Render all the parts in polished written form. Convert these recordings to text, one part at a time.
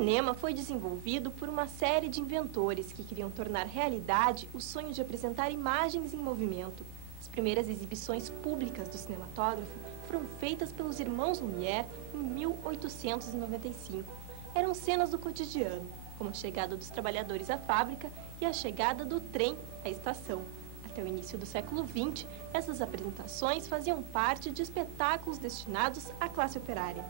cinema foi desenvolvido por uma série de inventores que queriam tornar realidade o sonho de apresentar imagens em movimento. As primeiras exibições públicas do cinematógrafo foram feitas pelos irmãos Lumière em 1895. Eram cenas do cotidiano, como a chegada dos trabalhadores à fábrica e a chegada do trem à estação. Até o início do século XX, essas apresentações faziam parte de espetáculos destinados à classe operária.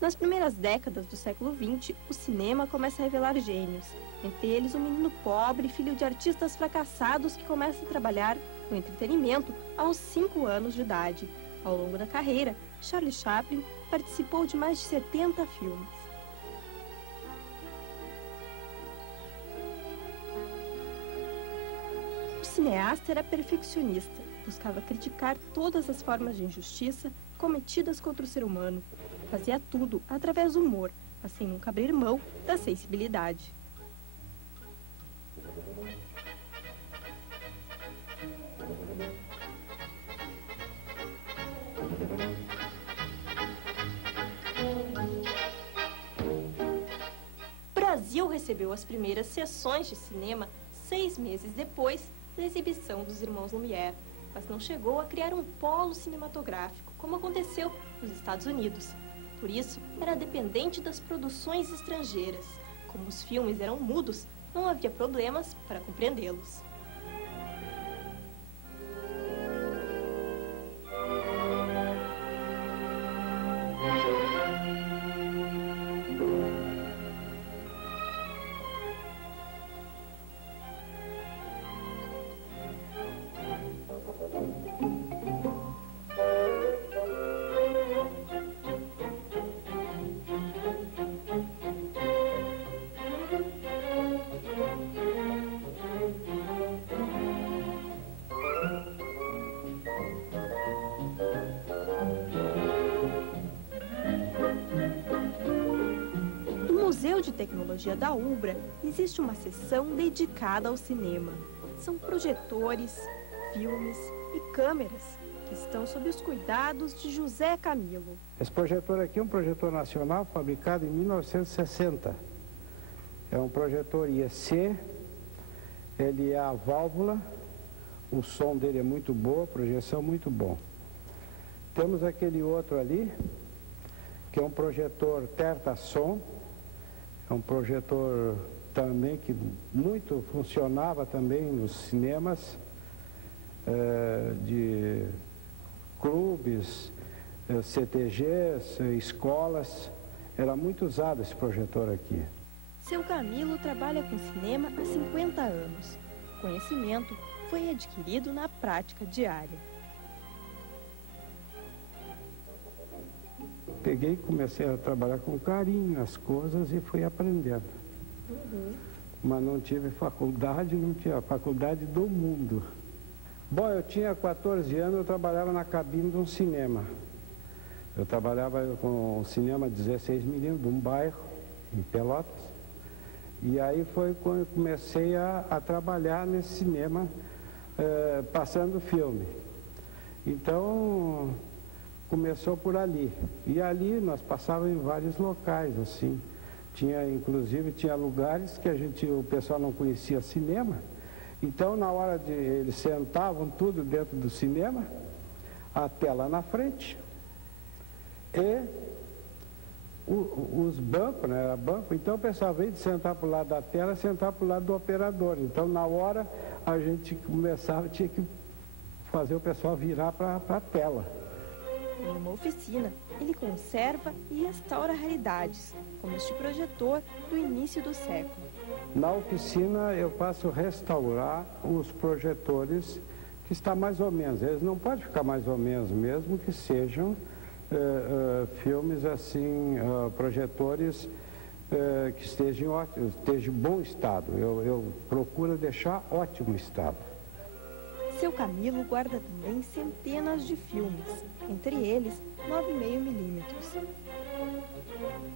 Nas primeiras décadas do século XX, o cinema começa a revelar gênios. Entre eles, um menino pobre, filho de artistas fracassados que começa a trabalhar no entretenimento aos 5 anos de idade. Ao longo da carreira, Charlie Chaplin participou de mais de 70 filmes. O cineasta era perfeccionista, buscava criticar todas as formas de injustiça cometidas contra o ser humano. Fazia tudo através do humor, mas sem nunca abrir mão da sensibilidade. O Brasil recebeu as primeiras sessões de cinema 6 meses depois da exibição dos irmãos Lumière, mas não chegou a criar um polo cinematográfico, como aconteceu nos Estados Unidos. Por isso, era dependente das produções estrangeiras. Como os filmes eram mudos, não havia problemas para compreendê-los. No Museu de Tecnologia da UBRA existe uma seção dedicada ao cinema. São projetores, filmes e câmeras que estão sob os cuidados de José Camilo. Esse projetor aqui é um projetor nacional fabricado em 1960. É um projetor IEC, ele é a válvula, o som dele é muito bom, a projeção muito bom. Temos aquele outro ali, que é um projetor Tertasom, é um projetor também que muito funcionava também nos cinemas de clubes, CTGs, escolas. Era muito usado esse projetor aqui. Seu Camilo trabalha com cinema há 50 anos. O conhecimento foi adquirido na prática diária. Peguei e comecei a trabalhar com carinho as coisas e fui aprendendo. Mas não tive faculdade, não tinha faculdade do mundo. Bom, eu tinha 14 anos, eu trabalhava na cabine de um cinema. Eu trabalhava com um cinema 16mm de um bairro, em Pelotas. E aí foi quando eu comecei a trabalhar nesse cinema, passando filme. Então, começou por ali. E ali nós passávamos em vários locais, assim. Inclusive, tinha lugares que o pessoal não conhecia cinema. Então, na hora de... eles sentavam tudo dentro do cinema, a tela na frente, e os bancos, né? Era banco. Então, o pessoal veio de sentar para o lado da tela, sentar para o lado do operador. Então, na hora, a gente começava, tinha que fazer o pessoal virar para a tela. Em uma oficina, ele conserva e restaura raridades, como este projetor do início do século. Na oficina eu passo a restaurar os projetores que está mais ou menos. Eles não podem ficar mais ou menos, mesmo que sejam filmes assim, projetores que estejam em bom estado. Eu procuro deixar ótimo estado. Seu Camilo guarda também centenas de filmes, entre eles 9,5mm.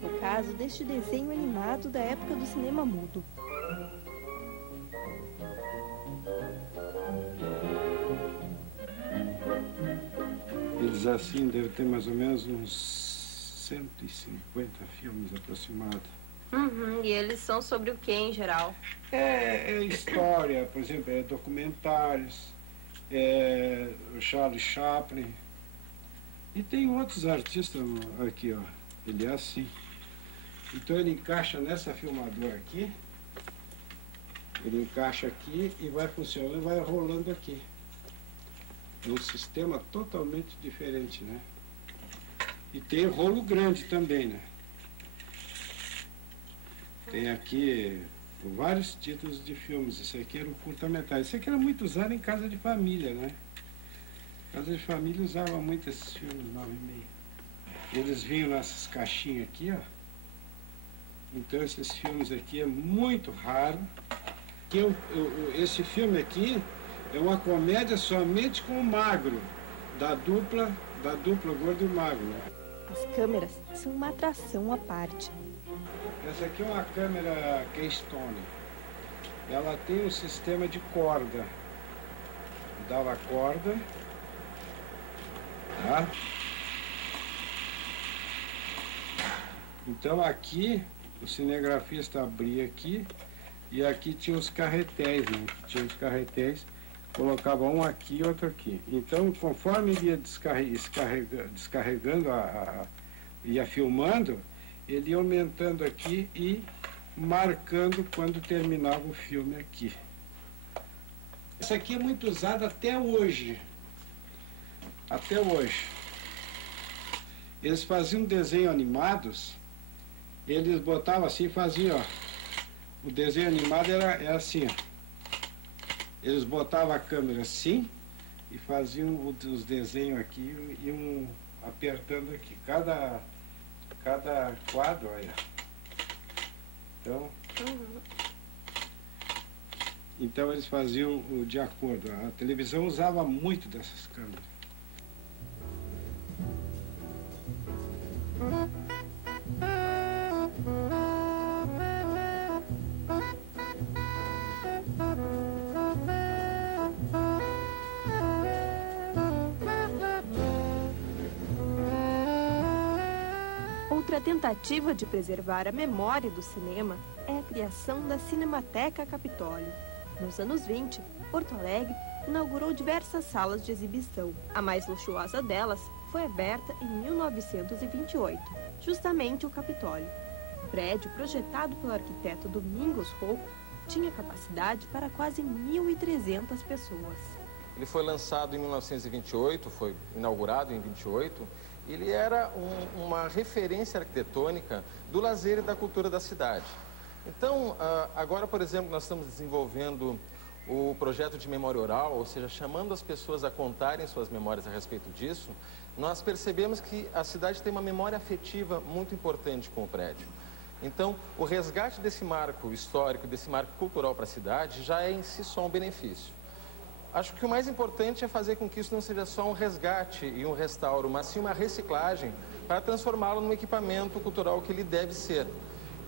O caso deste desenho animado da época do cinema mudo. Todos assim, deve ter mais ou menos uns 150 filmes aproximados. E eles são sobre o que em geral? É história, por exemplo, é documentários, o Charlie Chaplin. E tem outros artistas aqui, ó. Ele é assim. Então ele encaixa nessa filmadora aqui. Ele encaixa aqui e vai funcionando, vai rolando aqui. É um sistema totalmente diferente, né? E tem rolo grande também, né? Tem aqui vários títulos de filmes. Esse aqui era um curta-metragem. Esse aqui era muito usado em casa de família, né? Casa de família usava muito esses filmes 9,5. Eles vinham nessas caixinhas aqui, ó. Então esses filmes aqui é muito raro. Esse filme aqui é uma comédia somente com o magro, da dupla gordo e magro. As câmeras são uma atração à parte. Essa aqui é uma câmera Keystone. Ela tem um sistema de corda. Dava corda. Tá? Então aqui, o cinegrafista abria aqui, e aqui tinha os carretéis, né? Tinha os carretéis, colocava um aqui e outro aqui. Então, conforme ele ia descarregando, ia filmando, ele ia aumentando aqui e marcando quando terminava o filme aqui. Essa aqui é muito usada até hoje. Até hoje. Eles faziam desenho animados, eles botavam assim e faziam, ó. O desenho animado era assim, ó. Eles botavam a câmera assim e faziam os desenhos aqui e iam apertando aqui. Cada quadro, olha. Então eles faziam de acordo. A televisão usava muito dessas câmeras. Outra tentativa de preservar a memória do cinema é a criação da Cinemateca Capitólio. Nos anos 20, Porto Alegre inaugurou diversas salas de exibição. A mais luxuosa delas foi aberta em 1928, justamente o Capitólio. O prédio, projetado pelo arquiteto Domingos Rocco, tinha capacidade para quase 1.300 pessoas. Ele foi lançado em 1928, foi inaugurado em 28. Ele era uma referência arquitetônica do lazer e da cultura da cidade. Então, agora, por exemplo, nós estamos desenvolvendo o projeto de memória oral, ou seja, chamando as pessoas a contarem suas memórias a respeito disso. Nós percebemos que a cidade tem uma memória afetiva muito importante com o prédio. Então, o resgate desse marco histórico, desse marco cultural para a cidade, já é em si só um benefício. Acho que o mais importante é fazer com que isso não seja só um resgate e um restauro, mas sim uma reciclagem para transformá-lo num equipamento cultural que ele deve ser,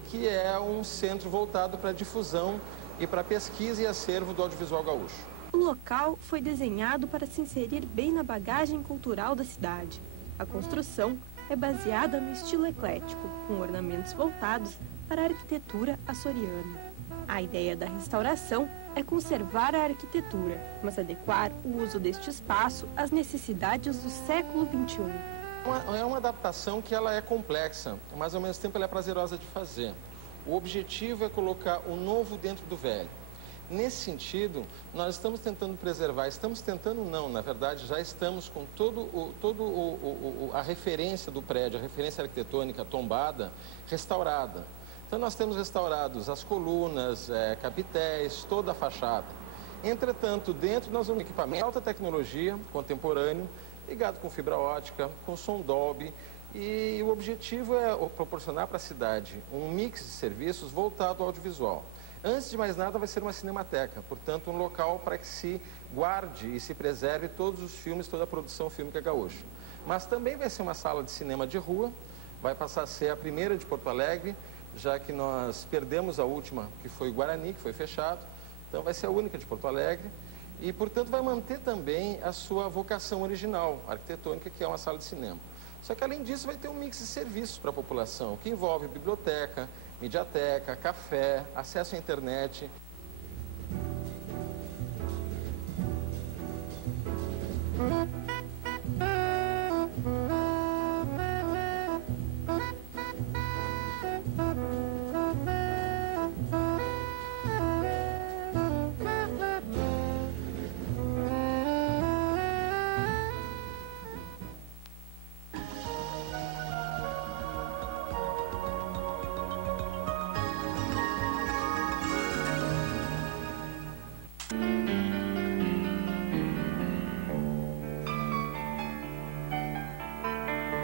que é um centro voltado para a difusão e para a pesquisa e acervo do audiovisual gaúcho. O local foi desenhado para se inserir bem na bagagem cultural da cidade. A construção é baseada no estilo eclético, com ornamentos voltados para a arquitetura açoriana. A ideia da restauração é conservar a arquitetura, mas adequar o uso deste espaço às necessidades do século XXI. É uma adaptação que ela é complexa, mas ao mesmo tempo ela é prazerosa de fazer. O objetivo é colocar o novo dentro do velho. Nesse sentido, nós estamos tentando preservar, na verdade já estamos com a referência do prédio, a referência arquitetônica tombada, restaurada. Então nós temos restaurados as colunas, capitéis, toda a fachada. Entretanto, dentro nós vamos equipamento de alta tecnologia, contemporâneo, ligado com fibra ótica, com som Dolby, e o objetivo é proporcionar para a cidade um mix de serviços voltado ao audiovisual. Antes de mais nada, vai ser uma cinemateca, portanto, um local para que se guarde e se preserve todos os filmes, toda a produção fílmica gaúcha. Mas também vai ser uma sala de cinema de rua, vai passar a ser a primeira de Porto Alegre, já que nós perdemos a última, que foi Guarani, que foi fechado, então vai ser a única de Porto Alegre. e, portanto, vai manter também a sua vocação original, arquitetônica, que é uma sala de cinema. Só que, além disso, vai ter um mix de serviços para a população, que envolve biblioteca, mediateca, café, acesso à internet.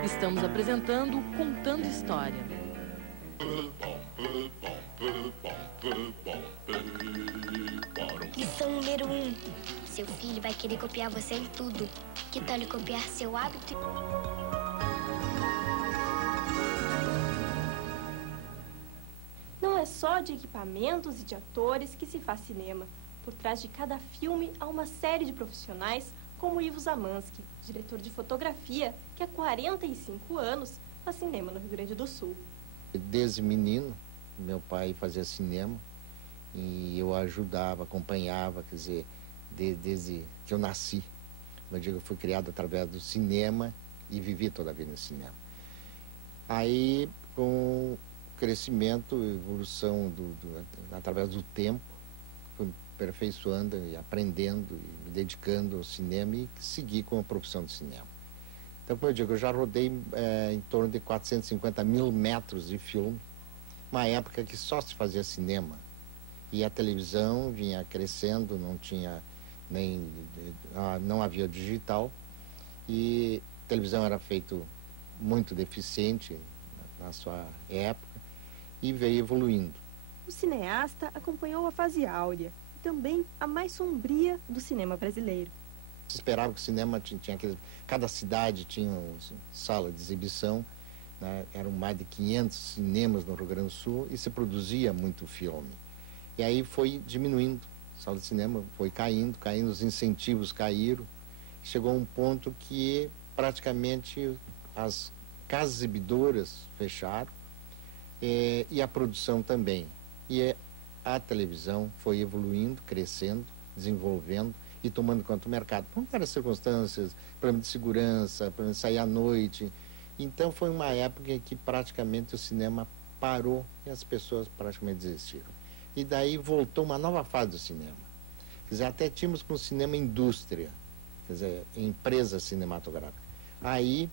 Estamos apresentando Contando História. Lição número 1. Seu filho vai querer copiar você em tudo. Que tal ele copiar seu hábito? Não é só de equipamentos e de atores que se faz cinema. Por trás de cada filme há uma série de profissionais, como Ivo Zamansky, diretor de fotografia, que há 45 anos faz cinema no Rio Grande do Sul. Desde menino, meu pai fazia cinema e eu ajudava, acompanhava, quer dizer, desde que eu nasci. Eu digo, eu fui criado através do cinema e vivi toda a vida no cinema. Aí, com o crescimento, evolução através do tempo, fui aperfeiçoando e aprendendo e me dedicando ao cinema e segui com a profissão de cinema. Então, como eu digo, eu já rodei em torno de 450 mil metros de filme, uma época que só se fazia cinema. E a televisão vinha crescendo, não tinha não havia digital, e a televisão era feito muito deficiente na sua época e veio evoluindo. O cineasta acompanhou a fase áurea e também a mais sombria do cinema brasileiro. Se esperava que o cinema tinha cada cidade tinha uma sala de exibição, né? Eram mais de 500 cinemas no Rio Grande do Sul e se produzia muito filme. E aí foi diminuindo, a sala de cinema foi caindo, os incentivos caíram, chegou a um ponto que praticamente as casas exibidoras fecharam e a produção também. E a televisão foi evoluindo, crescendo, desenvolvendo e tomando conta do mercado. Por várias circunstâncias, problema de segurança, problema de sair à noite. Então foi uma época em que praticamente o cinema parou e as pessoas praticamente desistiram. E daí voltou uma nova fase do cinema. Quer dizer, até tínhamos com o cinema indústria, quer dizer, empresa cinematográfica. Aí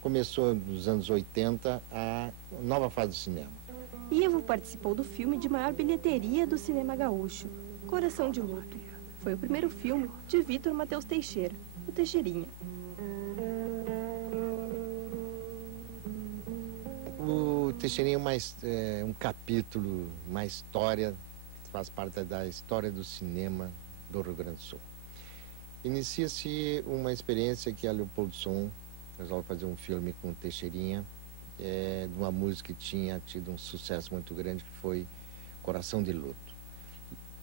começou, nos anos 80, a nova fase do cinema. Ivo participou do filme de maior bilheteria do cinema gaúcho, Coração de Luto. Foi o primeiro filme de Vítor Matheus Teixeira, o Teixeirinha. O Teixeirinha é um capítulo, uma história que faz parte da história do cinema do Rio Grande do Sul. Inicia-se uma experiência que a Leopoldo Som resolve fazer um filme com o Teixeirinha, de uma música que tinha tido um sucesso muito grande, que foi Coração de Luto.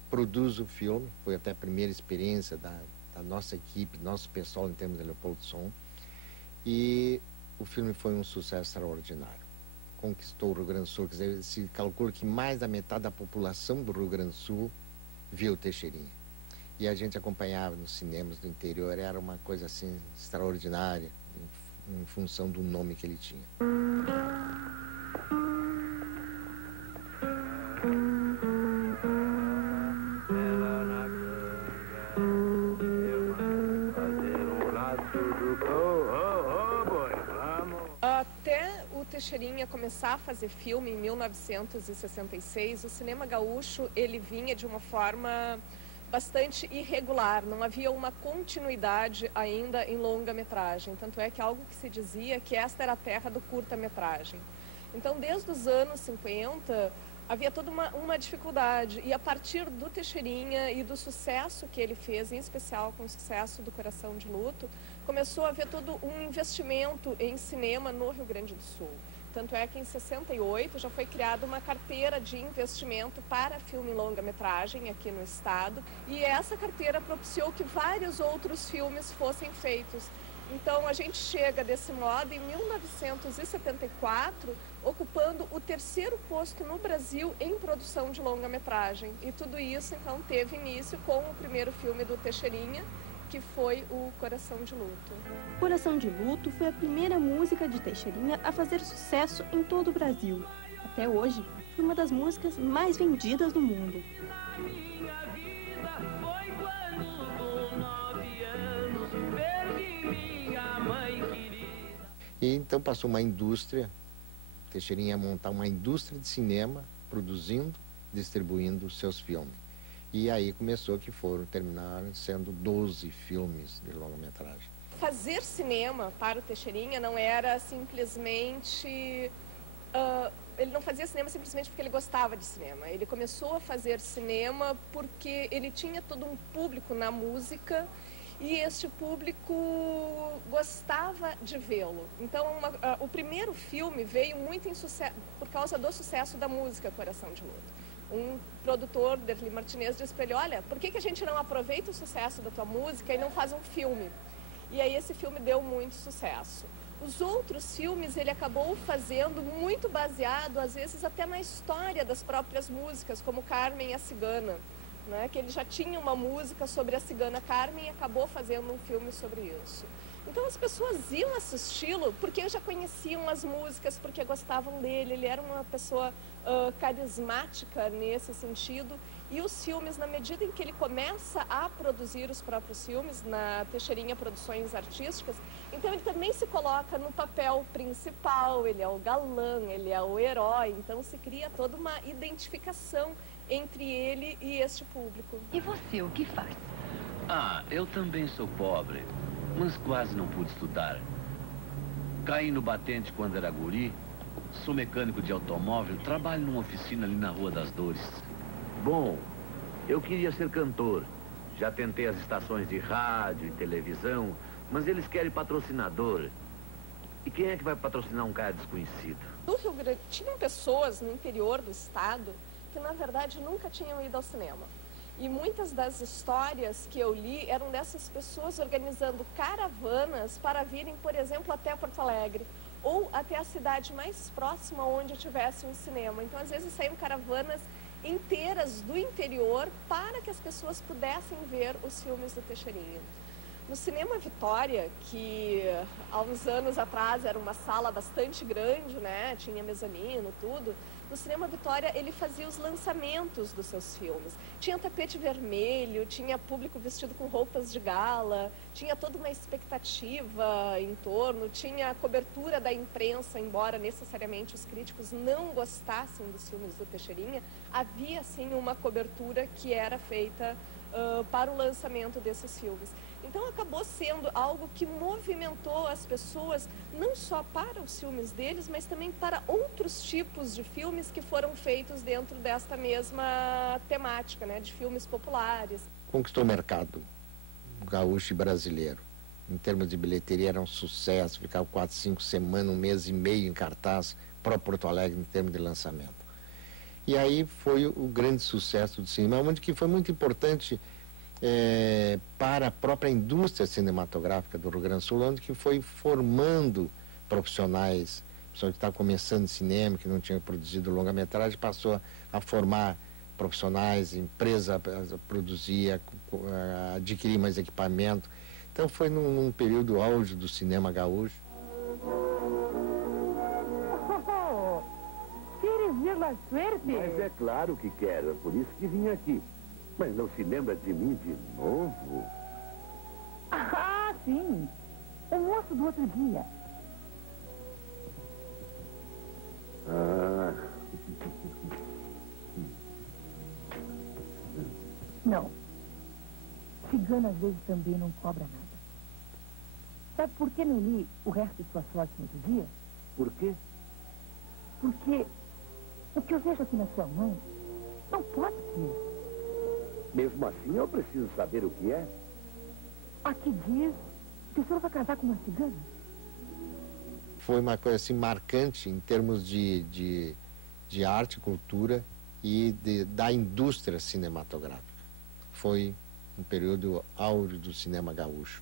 Produz o filme, foi até a primeira experiência da nossa equipe, nosso pessoal em termos de Leopoldo Som, e o filme foi um sucesso extraordinário. Conquistou o Rio Grande do Sul, quer dizer, se calcula que mais da metade da população do Rio Grande do Sul viu o Teixeirinha. E a gente acompanhava nos cinemas do interior, era uma coisa assim extraordinária, em função do nome que ele tinha. Até o Teixeirinha começar a fazer filme em 1966, o cinema gaúcho ele vinha de uma forma bastante irregular, não havia uma continuidade ainda em longa-metragem, tanto é que algo que se dizia que esta era a terra do curta-metragem. Então, desde os anos 50, havia toda uma dificuldade, e a partir do Teixeirinha e do sucesso que ele fez, em especial com o sucesso do Coração de Luto, começou a haver todo um investimento em cinema no Rio Grande do Sul. Tanto é que em 68 já foi criada uma carteira de investimento para filme longa-metragem aqui no estado. E essa carteira propiciou que vários outros filmes fossem feitos. Então a gente chega desse modo em 1974, ocupando o 3º posto no Brasil em produção de longa-metragem. E tudo isso então teve início com o primeiro filme do Teixeirinha, que foi o Coração de Luto. Coração de Luto foi a primeira música de Teixeirinha a fazer sucesso em todo o Brasil. Até hoje, foi uma das músicas mais vendidas do mundo. E então passou uma indústria, Teixeirinha ia montar uma indústria de cinema, produzindo, distribuindo os seus filmes. E aí começou que terminaram sendo 12 filmes de longa-metragem. Fazer cinema para o Teixeirinha não era simplesmente... ele não fazia cinema simplesmente porque ele gostava de cinema. Ele começou a fazer cinema porque ele tinha todo um público na música e este público gostava de vê-lo. Então, o primeiro filme veio muito por causa do sucesso da música Coração de Luto. Um produtor, Derli Martinez, disse para ele: olha, por que a gente não aproveita o sucesso da tua música e não faz um filme? E aí esse filme deu muito sucesso. Os outros filmes ele acabou fazendo muito baseado, às vezes até na história das próprias músicas, como Carmen a Cigana, né? Que ele já tinha uma música sobre a cigana Carmen e acabou fazendo um filme sobre isso. Então as pessoas iam assisti-lo porque já conheciam as músicas, porque gostavam dele. Ele era uma pessoa carismática nesse sentido. E os filmes, na medida em que ele começa a produzir os próprios filmes, na Teixeirinha Produções Artísticas, então ele também se coloca no papel principal, ele é o galã, ele é o herói, então se cria toda uma identificação entre ele e este público. E você, o que faz? Ah, eu também sou pobre, mas quase não pude estudar. Caí no batente quando era guri, sou mecânico de automóvel, trabalho numa oficina ali na Rua das Dores. Bom, eu queria ser cantor. Já tentei as estações de rádio e televisão, mas eles querem patrocinador. E quem é que vai patrocinar um cara desconhecido? No Rio Grande, tinham pessoas no interior do estado que, na verdade, nunca tinham ido ao cinema. E muitas das histórias que eu li eram dessas pessoas organizando caravanas para virem, por exemplo, até Porto Alegre ou até a cidade mais próxima onde tivesse um cinema. Então, às vezes, saíam caravanas inteiras do interior para que as pessoas pudessem ver os filmes do Teixeirinha. No Cinema Vitória, que há uns anos atrás era uma sala bastante grande, né? Tinha mezanino, tudo. No Cinema Vitória ele fazia os lançamentos dos seus filmes. Tinha tapete vermelho, tinha público vestido com roupas de gala, tinha toda uma expectativa em torno, tinha a cobertura da imprensa, embora necessariamente os críticos não gostassem dos filmes do Teixeirinha, havia sim uma cobertura que era feita para o lançamento desses filmes. Então acabou sendo algo que movimentou as pessoas não só para os filmes deles, mas também para outros tipos de filmes que foram feitos dentro desta mesma temática, né, de filmes populares. Conquistou o mercado gaúcho e brasileiro. Em termos de bilheteria era um sucesso, ficava 4, 5 semanas, 1 mês e meio em cartaz para Porto Alegre em termos de lançamento. E aí foi o grande sucesso do cinema, onde que foi muito importante para a própria indústria cinematográfica do Rio Grande do Sul, onde que foi formando profissionais, pessoas que estavam começando cinema, que não tinham produzido longa-metragem, passou a formar profissionais, empresa produzia, adquirir mais equipamento. Então foi num período auge do cinema gaúcho. ¿Quieres ver la suerte? Mas é claro que quero, é por isso que vim aqui. Mas não se lembra de mim de novo? Ah, sim. O moço do outro dia. Ah. Não. Cigano às vezes também não cobra nada. Sabe por que não li o resto de sua sorte no outro dia? Por quê? Porque o que eu vejo aqui na sua mão não pode ser. Mesmo assim, eu preciso saber o que é. Aqui diz que o senhor vai casar com uma cigana. foi uma coisa assim marcante em termos de arte, cultura e da indústria cinematográfica. Foi um período áureo do cinema gaúcho.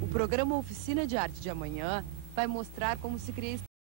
O programa Oficina de Arte de Amanhã vai mostrar como se cria